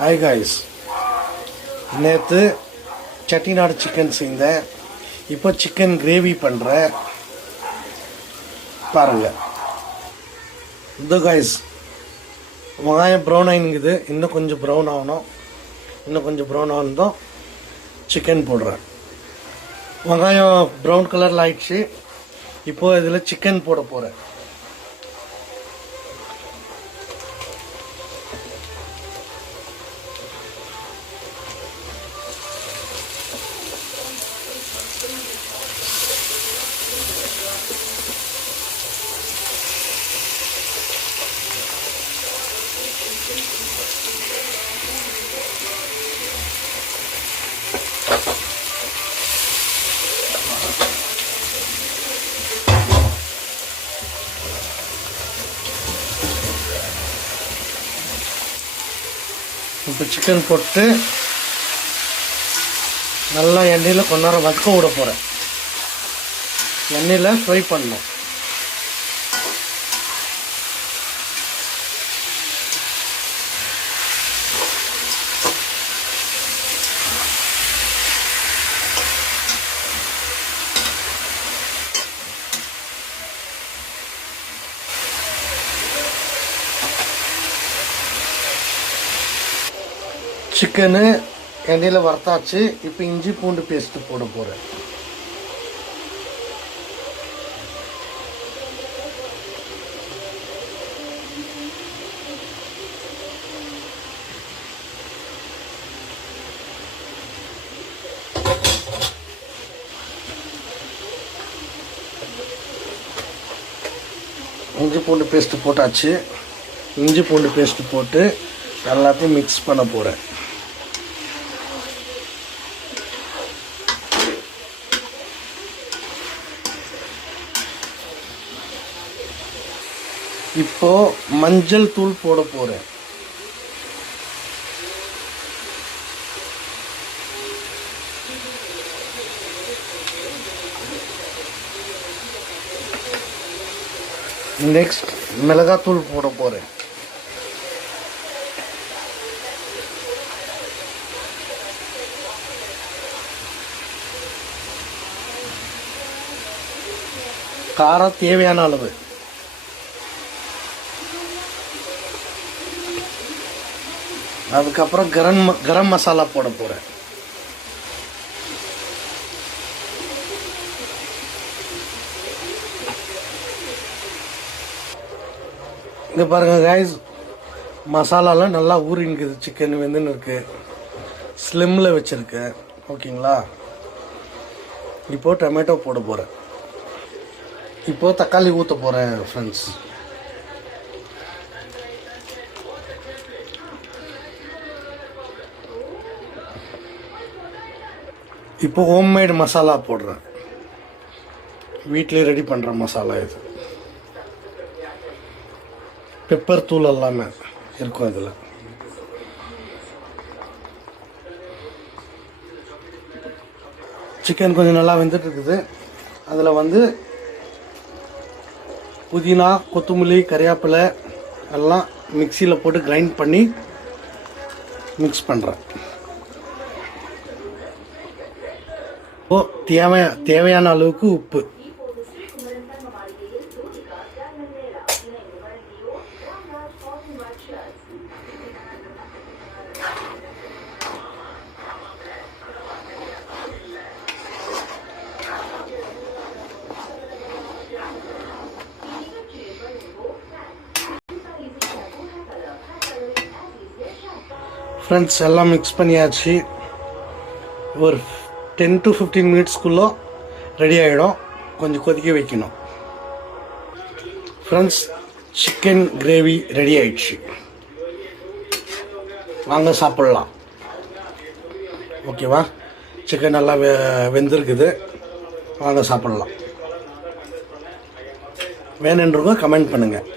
Hi guys, நேற்று Chettinad chicken செய்தேன். இப்போ சிக்கன் கிரேவி பண்ணுறேன். பாருங்கள். இந்த காய்ஸ், வெங்காயம் ப்ரௌன் ஆகினுக்குது. இன்னும் கொஞ்சம் ப்ரௌன் ஆகணும். இன்னும் கொஞ்சம் ப்ரௌன் ஆகணும். சிக்கன் போடுறேன். வெங்காயம் ப்ரௌன் கலரில் ஆயிடுச்சு. இப்போது இதில் சிக்கன் போட போகிறேன். இப்போ சிக்கன் போட்டு நல்லா எண்ணெயில் கொஞ்ச நேரம் வதக்க விட போகிறேன். எண்ணெயில் ஃப்ரை பண்ணணும். சிக்கனு எண்ணெயில் வறுத்தாச்சு. இப்போ இஞ்சி பூண்டு பேஸ்ட்டு போட போகிறேன். இஞ்சி பூண்டு பேஸ்ட்டு போட்டாச்சு. இஞ்சி பூண்டு பேஸ்ட்டு போட்டு எல்லாத்தையும் மிக்ஸ் பண்ண போகிறேன். இப்போ மஞ்சள் தூள் போட போகிறேன். நெக்ஸ்ட் மிளகாத்தூள் போட போகிறேன். காரம் தேவையான அளவு. அதுக்கப்புறம் கரம் மசாலா போட போகிறேன். இங்கே பாருங்கள் காய்ஸ், மசாலாலாம் நல்லா ஊறினுக்குது. சிக்கன் வெந்துன்னு இருக்குது. ஸ்லிம்மில் வச்சுருக்கேன். ஓகேங்களா? இப்போது டொமேட்டோ போட போகிறேன். இப்போது தக்காளி ஊற்ற போகிறேன் ஃப்ரெண்ட்ஸ். இப்போ ஹோம்மேட் மசாலா போடுறேன். வீட்டிலே ரெடி பண்ணுற மசாலா இது. பெப்பர் தூள் எல்லாமே இருக்கும் இதில். சிக்கன் கொஞ்சம் நல்லா வெந்துட்டு இருக்குது. அதில் புதினா, கொத்தமல்லி, கறிவேப்பிலை எல்லாம் மிக்சியில் போட்டு கிரைண்ட் பண்ணி மிக்ஸ் பண்ணுறேன். தேவையான அளவுக்கு உப்பு. ஃப்ரெண்ட்ஸ், எல்லாம் மிக்ஸ் பண்ணியாச்சு. ஒரு 10 to 15 மினிட்ஸ்க்குள்ளே ரெடி ஆகிடும். கொஞ்சம் கொதிக்க வைக்கணும். ஃப்ரெண்ட்ஸ், சிக்கன் கிரேவி ரெடி ஆயிடுச்சு. வாங்க சாப்பிட்லாம். ஓகேவா? சிக்கன் நல்லா வெந்திருக்குது. வாங்க சாப்பிட்லாம். வேணுன்றவங்க கமெண்ட் பண்ணுங்கள்.